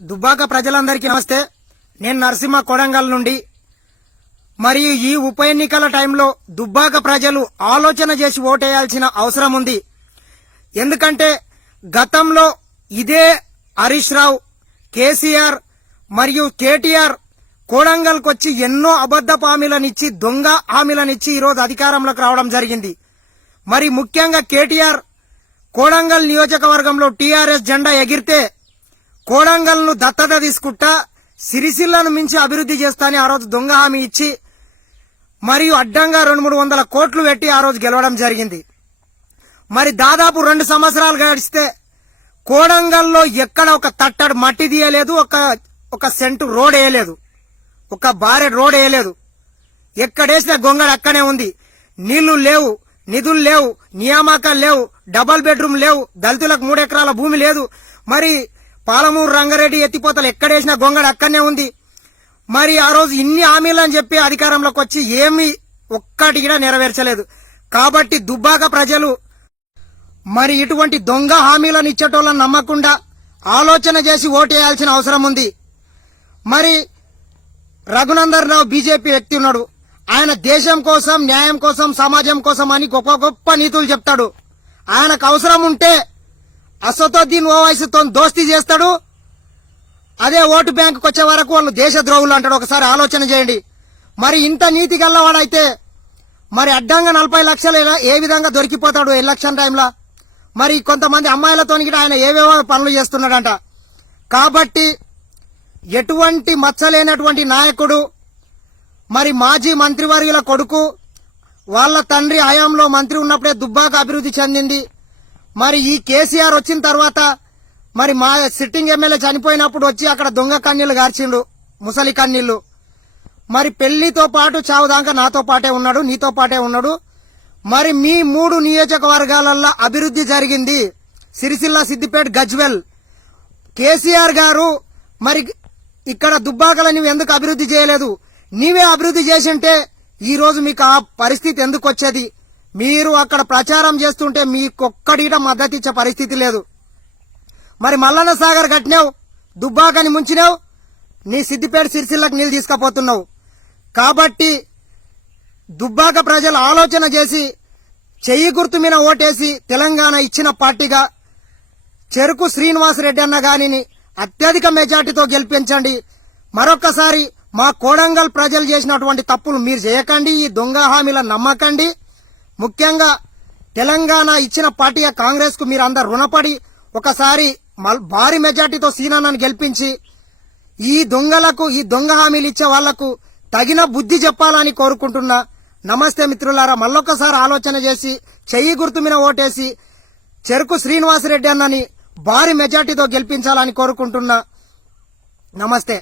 దుబ్బాక ప్రజలందరికీ నమస్తే. నేను నరసింహ కొడంగల్ నుండి. మరియు ఈ ఉప ఎన్నికల టైంలో దుబ్బాక ప్రజలు ఆలోచన చేసి ఓటేయాల్సిన అవసరం ఉంది. ఎందుకంటే గతంలో ఇదే హరీష్ రావు కేసీఆర్ మరియు కేటీఆర్ కోడంగల్కి వచ్చి ఎన్నో అబద్ధపు హామీలనిచ్చి దొంగ హామీలనిచ్చి ఈరోజు అధికారంలోకి రావడం జరిగింది. మరి ముఖ్యంగా కేటీఆర్ కోడంగల్ నియోజకవర్గంలో టీఆర్ఎస్ జెండా ఎగిరితే కోడంగల్ను దత్తత తీసుకుంటా సిరిసిల్లను మించి అభివృద్ధి చేస్తానని ఆ రోజు దొంగ హామీ ఇచ్చి మరియు అడ్డంగా రెండు మూడు వందల కోట్లు పెట్టి ఆ రోజు గెలవడం జరిగింది. మరి దాదాపు రెండు సంవత్సరాలు గడిస్తే కోడంగల్లో ఎక్కడ ఒక తట్టడు మట్టి తీయలేదు ఒక ఒక సెంటు రోడ్ వేయలేదు ఒక బారె రోడ్ వేయలేదు. ఎక్కడేసిన గొంగళ అక్కడే ఉంది. నీళ్ళు లేవు నిధులు లేవు నియామకాలు లేవు డబల్ బెడ్రూమ్ లేవు దళితులకు మూడు ఎకరాల భూమి లేదు. మరి పాలమూరు రంగారెడ్డి ఎత్తిపోతలు ఎక్కడేసిన గొంగడ అక్కడనే ఉంది. మరి ఆ రోజు ఇన్ని హామీలు అని చెప్పి అధికారంలోకి వచ్చి ఏమీ ఒక్కటి కూడా నెరవేర్చలేదు. కాబట్టి దుబ్బాక ప్రజలు మరి ఇటువంటి దొంగ హామీలను ఇచ్చేటోళ్ళని నమ్మకుండా ఆలోచన చేసి ఓటేయాల్సిన అవసరం ఉంది. మరి రఘునందర్ రావు బీజేపీ వ్యక్తి ఉన్నాడు. ఆయన దేశం కోసం న్యాయం కోసం సమాజం కోసం అని గొప్ప గొప్ప నీతులు చెప్తాడు. ఆయనకు అవసరం ఉంటే అసదుద్దీన్ ఓవైసీతో దోస్తీ చేస్తాడు? అదే ఓటు బ్యాంకుకి వచ్చే వరకు వాళ్ళు దేశద్రోహులు అంటాడు. ఒకసారి ఆలోచన చేయండి. మరి ఇంత నీతి గల్లవాడైతే మరి అడ్డంగా నలభై లక్షలు ఏ విధంగా దొరికిపోతాడు ఎలక్షన్ టైంలో? మరి కొంతమంది అమ్మాయిలతో ఆయన ఏవేవో పనులు చేస్తున్నాడంట. కాబట్టి ఎటువంటి మచ్చలేనటువంటి నాయకుడు మరి మాజీ మంత్రివర్యుల కొడుకు వాళ్ళ తండ్రి హయాంలో మంత్రి ఉన్నప్పుడే దుబ్బాక అభివృద్ధి చెందింది. మరి ఈ కేసీఆర్ వచ్చిన తర్వాత మరి మా సిట్టింగ్ ఎమ్మెల్యే చనిపోయినప్పుడు వచ్చి అక్కడ దొంగ కన్నీళ్ళు గార్చిండు ముసలి కన్నీళ్ళు. మరి పెళ్ళితో పాటు చావుదాకా నాతో పాటే ఉన్నాడు నీతో పాటే ఉన్నాడు. మరి మీ మూడు నియోజకవర్గాలలో అభివృద్ధి జరిగింది సిరిసిల్ల సిద్దిపేట గజ్వెల్. కేసీఆర్ గారు మరి ఇక్కడ దుబ్బాకల నువ్వు ఎందుకు అభివృద్ధి చేయలేదు? నీవే అభివృద్ధి చేసింటే ఈరోజు మీకు ఆ పరిస్థితి ఎందుకు వచ్చేది? మీరు అక్కడ ప్రచారం చేస్తుంటే మీకొక్కడిట మద్దతు ఇచ్చే పరిస్థితి లేదు. మరి మల్లన్న సాగర్ కట్టినావు దుబ్బాకని ముంచినావు నీ సిద్దిపేట సిరిసిల్లకు నీళ్ళు తీసుకుపోతున్నావు. కాబట్టి దుబ్బాక ప్రజలు ఆలోచన చేసి చెయ్యి గుర్తు మీద ఓటేసి తెలంగాణ ఇచ్చిన పార్టీగా చెరుకు శ్రీనివాసరెడ్డి అన్న గానిని అత్యధిక మెజార్టీతో గెలిపించండి. మరొక్కసారి మా కోడంగల్ ప్రజలు చేసినటువంటి తప్పులు మీరు చేయకండి ఈ దొంగ హామీల నమ్మకండి. ముఖ్యంగా తెలంగాణ ఇచ్చిన పార్టీ కాంగ్రెస్కు మీరు అందరు రుణపడి ఒకసారి మల్- భారీ మెజార్టీతో సీనాన్నను గెలిపించి ఈ దొంగలకు ఈ దొంగ హామీలు ఇచ్చే వాళ్ళకు తగిన బుద్ధి చెప్పాలని కోరుకుంటున్నా నమస్తే మిత్రులారా మళ్ళొక్కసారి ఆలోచన చేసి చెయ్యి గుర్తు మీద ఓటేసి చెరుకు శ్రీనివాసరెడ్డి అన్నని భారీ మెజార్టీతో గెలిపించాలని కోరుకుంటున్నా నమస్తే.